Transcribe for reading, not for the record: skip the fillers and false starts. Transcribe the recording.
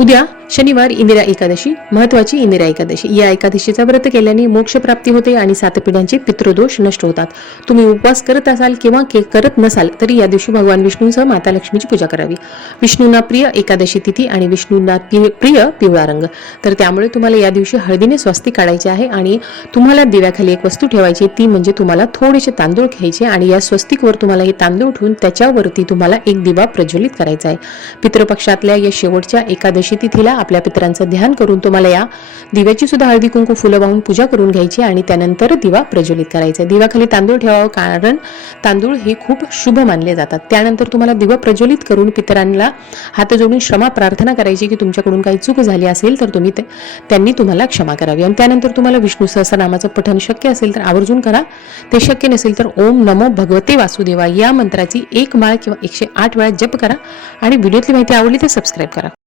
उद्या शनिवार इंदिरा एकादशी, महत्त्वाची इंदिरा एकादशी. या एकादशीचा व्रत केल्याने मोक्ष प्राप्ती होते आणि 7 पिढ्यांचे पितृदोष नष्ट होतात. तुम्ही उपवास करत असाल किंवा करत नसाल तरी या दिवशी भगवान विष्णूंसह माता लक्ष्मीची पूजा करावी. विष्णूंना प्रिय एकादशी तिथी आणि विष्णूंना प्रिय पिवळा रंग. तर त्यामुळे तुम्हाला या दिवशी हळदीने स्वस्तिक काढायचे आहे आणि तुम्हाला दिव्याखाली एक वस्तू ठेवायची, ती म्हणजे तुम्हाला थोडेसे तांदूळ घ्यायचे आणि या स्वस्तिकवर तुम्हाला हे तांदूळ ठेवून त्याच्यावरती तुम्हाला एक दिवा प्रज्वलित करायचा आहे. पितृपक्षातल्या या शेवटच्या एकादशी तिथीला आपल्या पितरांचं ध्यान करून तुम्हाला या दिव्याची सुद्धा हळदी कुंकू फुलं वाहून पूजा करून घ्यायची आणि त्यानंतर दिवा प्रज्वलित करायचा. दिव्याखाली तांदूळ ठेवावं, कारण तांदूळ हे खूप शुभ मानले जातात. त्यानंतर तुम्हाला दिवा प्रज्वलित करून पितरांना हात जोडून क्षमा प्रार्थना करायची की तुमच्याकडून काही चूक झाली असेल तर त्यांनी तुम्हाला क्षमा करावी. आणि त्यानंतर तुम्हाला विष्णू सहस्रनामाचं पठण शक्य असेल तर आवर्जून करा. ते शक्य नसेल तर ओम नमो भगवते वासुदेवा या मंत्राची 1 माळ किंवा 108 वेळा जप करा. आणि व्हिडिओतली माहिती आवडली तर सबस्क्राईब करा.